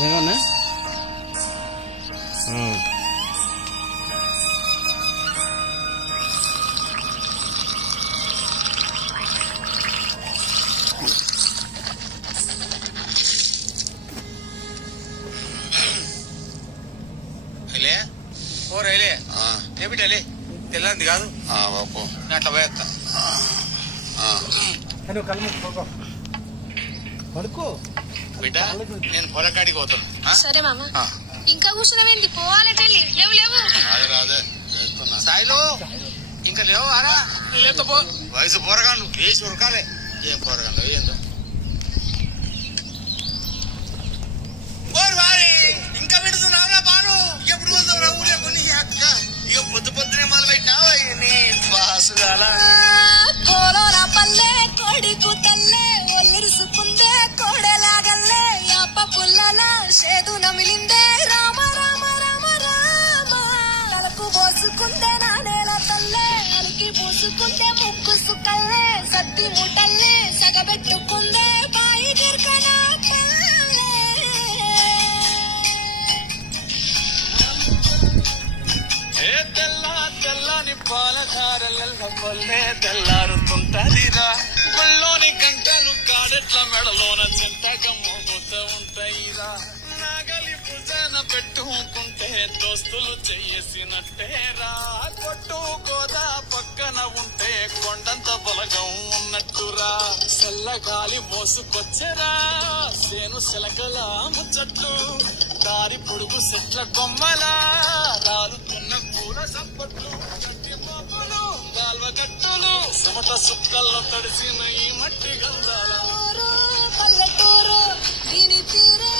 Dengar ఏమిటలే తెల్లంది కాదు బాపు అట్లా పోయేస్తా పడుకో బిడ్డ నేను పొలకాడికి పోతాను సరే మామ ఇంకా కూర్చున్నావేంది పోవాలంటే లేవు లేవు రాదే సాయిలో ఇంకా లేవు ఆరా లేతో పో వయసు పోరగాళ్ళు వేసి ఉరకాలే ఏం పోరగాళ్ళు ఏందో ఇంకా పెడుతున్నావురా బాను ఎప్పుడు పోతావురా ఊరే కొన్ని అక్క ఇక పొద్దు పొద్దునే మొదలు పెట్టినావా నీ బాసుగాల కోలోరా పల్లె కోడి కూతల్లే ఒల్లిరుసుకుందే కోడెలాగల్లే యాప పుల్లల చేదు నమిలిందే రామ రామ రామ రామ తలకు పోసుకుందే నానేల తల్లే అలికి పూసుకుందే ముక్కు సుక్కల్లే సత్తి మూటల్లే సగబెట్టుకుందే బాయి గిర్కనా తెల్లని పాలధారల పల్లె తెల్లారుతుంటదిరా గుళ్ళోని గంటలు కాడెట్ల మెడలోన చింతక మోగుతూ ఉంటాయిరా నాగలి భుజన పెట్టుకుంటే దోస్తులు చెయ్యేసినట్టేరా కొట్టు గోదా పక్కన ఉంటే కొండంత బలగం ఉన్నట్టురా చల్లగాలి మోసుకొచ్చెరా సేను శిలకల ముచ్చట్లు దారి పొడుగు చెట్ల కొమ్మలా రాలుతున్న పూల సంపట్లు గట్టి మోపులు కాల్వ గట్టులు సమట సుక్కల్లో తడిసిన ఈ మట్టి గంధాల పల్లెటూరు దీని తీరే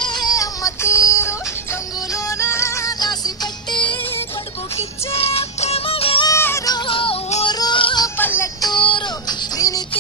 అమ్మ తీరు రంగులోన దాసి పెట్టి కొడుకుకిచ్చే